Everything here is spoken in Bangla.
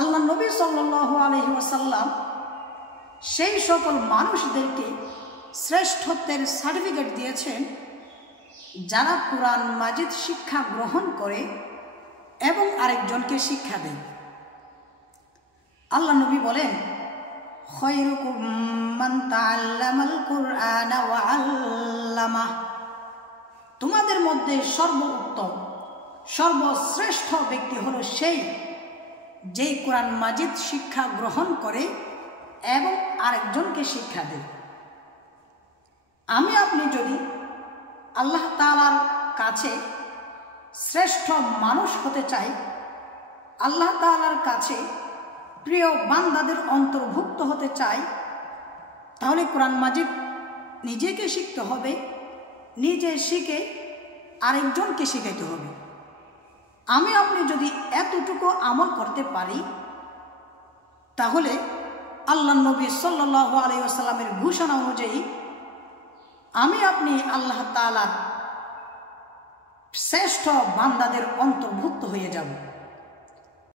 আল্লাহ নবী সাল্লাল্লাহু আলাইহি ওয়াসাল্লাম সেই সকল মানুষদেরকে শ্রেষ্ঠত্বের সার্টিফিকেট দিয়েছেন যারা কুরআন মাজিদ শিক্ষা গ্রহণ করে এবং আরেকজনকে শিক্ষা দেয়। আল্লাহ নবী বলেন, খায়রুকুম মান তাআল্লামাল কুরআনা ওয়া আল্লামাহ, তোমাদের মধ্যে সর্বোত্তম সর্বশ্রেষ্ঠ ব্যক্তি হলো সেই যেই কুরআন মাজিদ শিক্ষা গ্রহণ করে এবং আরেকজনকে শিক্ষা দেয়। আমি আপনি যদি আল্লাহ তাআলার কাছে শ্রেষ্ঠ মানুষ হতে চাই, আল্লাহ তাআলার কাছে প্রিয় বান্দাদের অন্তর্ভুক্ত হতে চাই, তাহলে কোরআন মাজিদ নিজেকে শিখতে হবে, নিজে শিখে আরেকজনকে শিখাইতে হবে। আমি আপনি যদি এতটুকু আমল করতে পারি, তাহলে আল্লাহ নবী সাল্লাল্লাহু আলাইহি ওয়াসাল্লামের ঘোষণা অনুযায়ী আমি আপনি আল্লাহ তাআলার শ্রেষ্ঠ বান্দাদের অন্তর্ভুক্ত হয়ে যাব।